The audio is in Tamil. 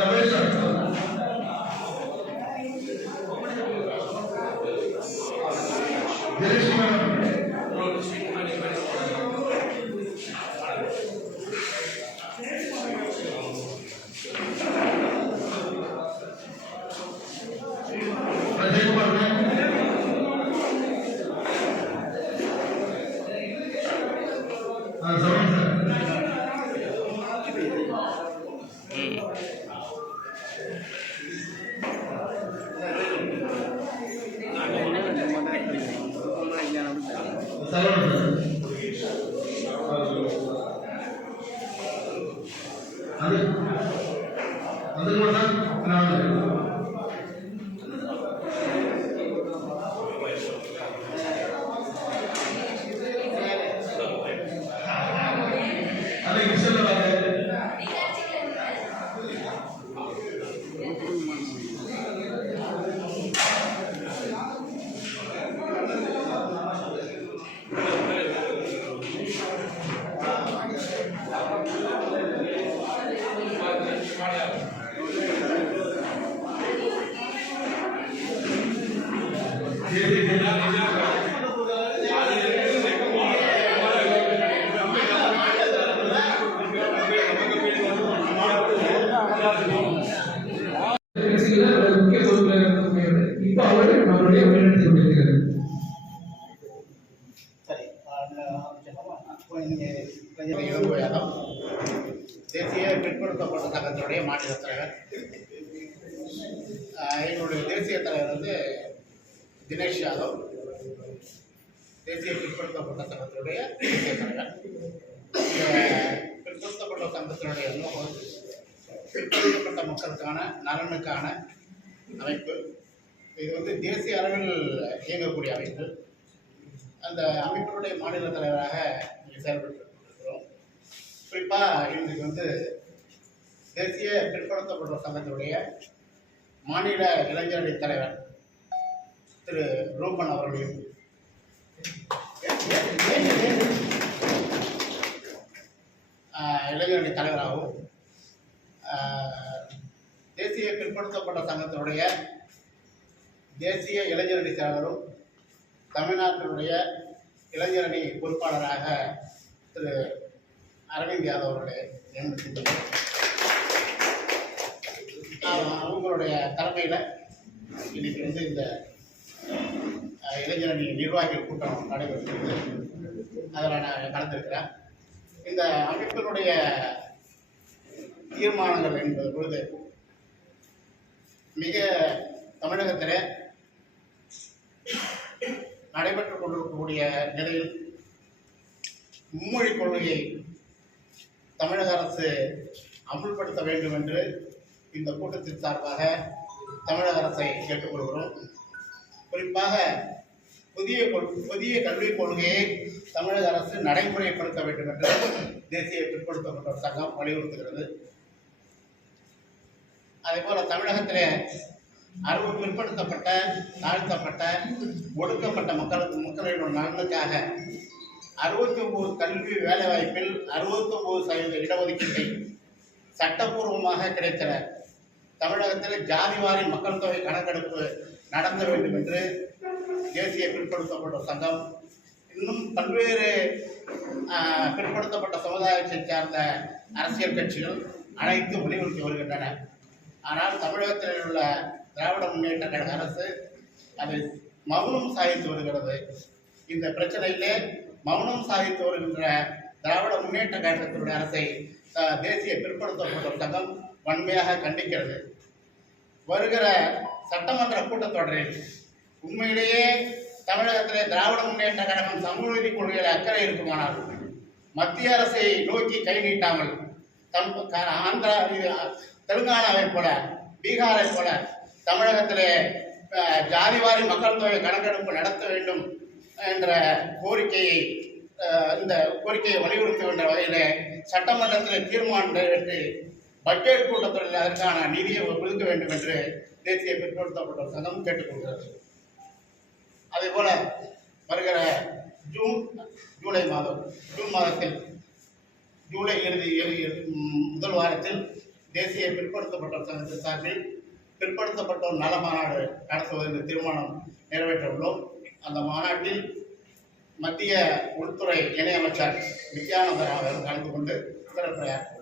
ರಮೇಶ್ அது அது மட்டும் நான் தேசிய பிற்படுத்தப்பட்ட சங்கத்தினுடைய மாநில தலைவர். ஆஹ் எங்களுடைய தேசிய தலைவர் வந்து தினேஷ் யாதவ் தேசிய பிற்படுத்தப்பட்ட சங்கத்தினுடைய தேசிய தலைவர் இந்த பிற்படுத்தப்பட்ட சங்கத்தினுடைய நோக்கம் பிற்படுத்தப்பட்ட மக்களுக்கான நலனுக்கான அமைப்பு. இது வந்து தேசிய அளவில் இயங்கக்கூடிய அமைப்பு. அந்த அமைப்பினுடைய மாநில தலைவராக இங்கே செயல்பட்டு இருக்கிறோம் குறிப்பாக இன்றைக்கு வந்து தேசிய பிற்படுத்தப்பட்ட சங்கத்தினுடைய மாநில இளைஞரணி தலைவர் திரு ரூபன் அவர்களையும் ஆஹ், இளைஞரணி தலைவராகவும் தேசிய பிற்படுத்தப்பட்ட சங்கத்தினுடைய தேசிய இளைஞரணி தலைவரும் தமிழ்நாட்டினுடைய இளைஞரணி பொறுப்பாளராக திரு அரவிந்த் யாதவ் அவர்களை நியமித்திருக்கிறோம் அவங்களுடைய தலைமையில் இன்னைக்கு வந்து இந்த இளைஞரணி நிர்வாகிகள் கூட்டம் நடைபெறுகிறது. அதில் நான் கலந்துருக்கிறேன். இந்த அமைப்பினுடைய தீர்மானங்கள் என்பது பொழுது மிக தமிழகத்தில் நடைபெற்றுக் கொண்டிருக்கக்கூடிய நிலையில் மும்மொழி கொள்கையை தமிழக அரசு அமுல்படுத்த வேண்டும் என்று இந்த கூட்டத்தின் சார்பாக தமிழக அரசை கேட்டுக்கொள்கிறோம் குறிப்பாக புதிய புதிய கல்விக் கொள்கையை தமிழக அரசு நடைமுறைப்படுத்த வேண்டும் என்று தேசிய பிற்படுத்தப்பட்டோர் சங்கம் வலியுறுத்துகிறது. அதேபோல தமிழகத்திலே அறிவு பிற்படுத்தப்பட்ட தாழ்த்தப்பட்ட ஒடுக்கப்பட்ட மக்களுக்கு மக்களின் நலனுக்காக அறுபத்தி ஒன்பது கல்வி வேலைவாய்ப்பில் அறுபத்தி ஒன்பது சதவீத இடஒதுக்கீட்டை சட்டப்பூர்வமாக கிடைத்தன. தமிழகத்தில் ஜாதிவாரி மக்கள் தொகை கணக்கெடுப்பு நடத்த வேண்டும் என்று தேசிய பிற்படுத்தப்பட்ட சங்கம் இன்னும் பல்வேறு பிற்படுத்தப்பட்ட சமுதாயத்தை சார்ந்த அரசியல் கட்சிகள் அனைத்து வலியுறுத்தி வருகின்றன. ஆனால் தமிழகத்தில் உள்ள திராவிட முன்னேற்ற கழக அரசு அது மௌனம் சாதித்து வருகிறது. இந்த பிரச்சனையிலே மௌனம் சாதித்து வருகின்ற திராவிட முன்னேற்ற கழகத்தினுடைய அரசை தேசிய பிற்படுத்தப்பட்ட சங்கம் வன்மையாக கண்டிக்கிறது. வருகிற சட்டமன்ற கூட்டத்தொடரில் உண்மையிலேயே தமிழகத்திலே திராவிட முன்னேற்ற கழகம் சமூக நீதி கொள்கையில் அக்கறை இருக்குமானால் மத்திய அரசை நோக்கி கை நீட்டாமல் தம் க- ஆந்திரா தெலுங்கானாவை போல பீகாரை போல தமிழகத்திலே ஜாதிவாரி மக்கள் தொகை கணக்கெடுப்பு நடத்த வேண்டும் என்ற கோரிக்கையை இந்த கோரிக்கையை வலியுறுத்துகின்ற வகையிலே சட்டமன்றத்தில் தீர்மானம் நிறைவேற்றி பட்ஜெட் கூட்டத்தொடரில் அதற்கான நிதியை ஒதுக்க வேண்டும் என்று தேசிய பிற்படுத்தப்பட்ட சங்கம் கேட்டுக்கொள்கிறது. அதே போல வருகிற ஜூன் ஜூலை மாதம் ஜூன் மாதத்தில் ஜூலை இறுதி முதல் வாரத்தில் தேசிய பிற்படுத்தப்பட்ட சங்கத்தின் சார்பில் பிற்படுத்தப்பட்டோர் நல மாநாடு நடத்துவது தீர்மானம் நிறைவேற்ற உள்ளோம் அந்த மாநாட்டில் மத்திய உள்துறை இணையமைச்சர் நித்யானந்தர் அவர்கள் கலந்து கொண்டு சிறப்புரையாற்றினார்